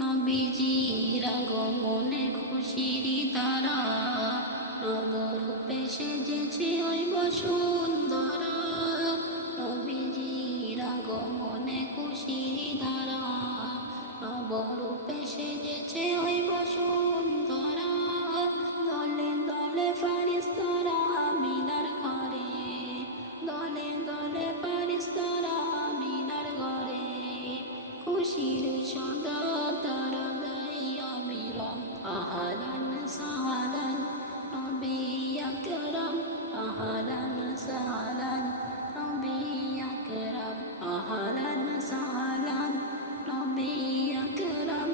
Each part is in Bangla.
নবীজির আগমনে খুশির তারা, নবরূপে সেজেছে ওই বসুন্ধরা। নবীজির আগমনে খুশির তারা, নবরূপে সেজেছে ওই বসুন্ধরা। দলে দলে ফারিস্তারা আমিনার ঘরে, দলে দলে ফারিস্তারা আমিনার ঘরে, খুশির সদা তারা দেয় অবিরাম। আহলান সাহলান নবী আকরাম, আহলান সাহলান নবী আকরাম, আহলান সাহলান নবী আকরাম,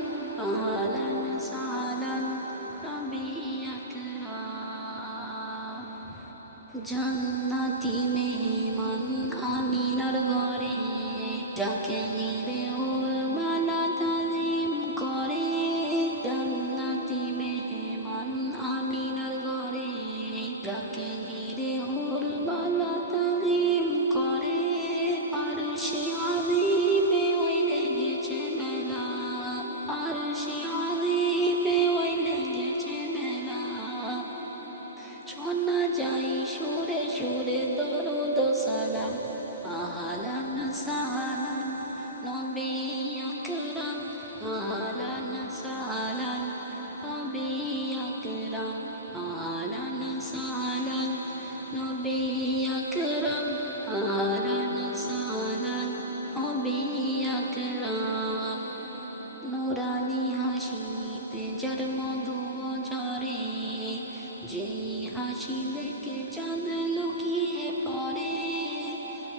আহলান সাহলান নবী আকরাম। জান্নাতি মেহমান আমিনার ঘরে, যাকে ঘিরে ওর মালা তাজিম করে। জান্নাতি মেহমান আমিনার ঘরে, যাকে ঘিরে ওর মালা তাজিম করে। আরশে আযীমে ওই লেগেছে মেলা, আরশে আযীমে ওই লেগেছে মেলা। শোনা যায় সুরে সুরে দরুদ সালাম, আহলান সাহলান নবী আকরাম, আহলান সাহলান নবী আকরাম, আহলান সাহলান নবী আকরাম, আহলান সাহলান নবী আকরাম। নুরানি হাসিতে যার মধু ঝরে, যেই হাসি দেখে চাঁদ লুকিয়ে পড়ে।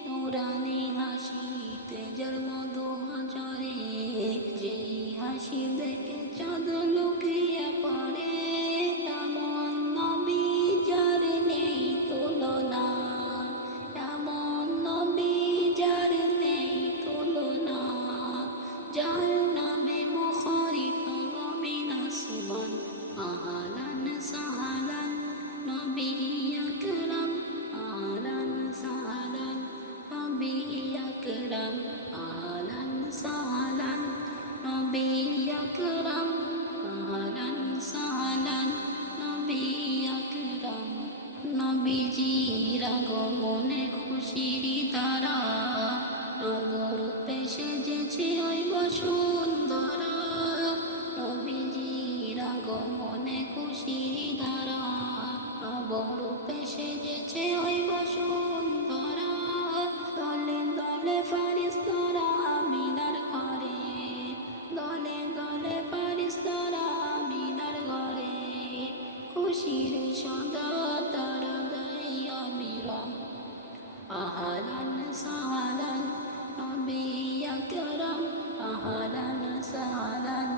নুরানি হাসিতে যার মধু ঝরে, যেই হাসি দেখে চাঁদ লুকিয়ে পড়ে। এমন নবী যার নেই তুলনা, এমন নবী যার নেই তুলনা। যার নামে মুখরিত জমিন আসমান, আহলান সাহলান নবী আকরাম, আহলান সাহলান নবী আকরাম, আহলান সাহলান নবী আকরাম, আহলান সাহলান নবী আকরাম। নবীজির আগমনে খুশির তারা, নবরূপে সেজেছে ওই বসুন্ধরা। নবীজির আগমনে খুশির তারা, নবরূপে সেজেছে ওই বসুন্ধরা। দলে দলে ফারিস্তারা আমিনার ঘরে, দলে দলে ফারিস্তারা আমিনার ঘরে, খুশির সদা তারা দেয় অবিরাম। আহলান সাহলান নবী আকরাম, আহলান সাহলান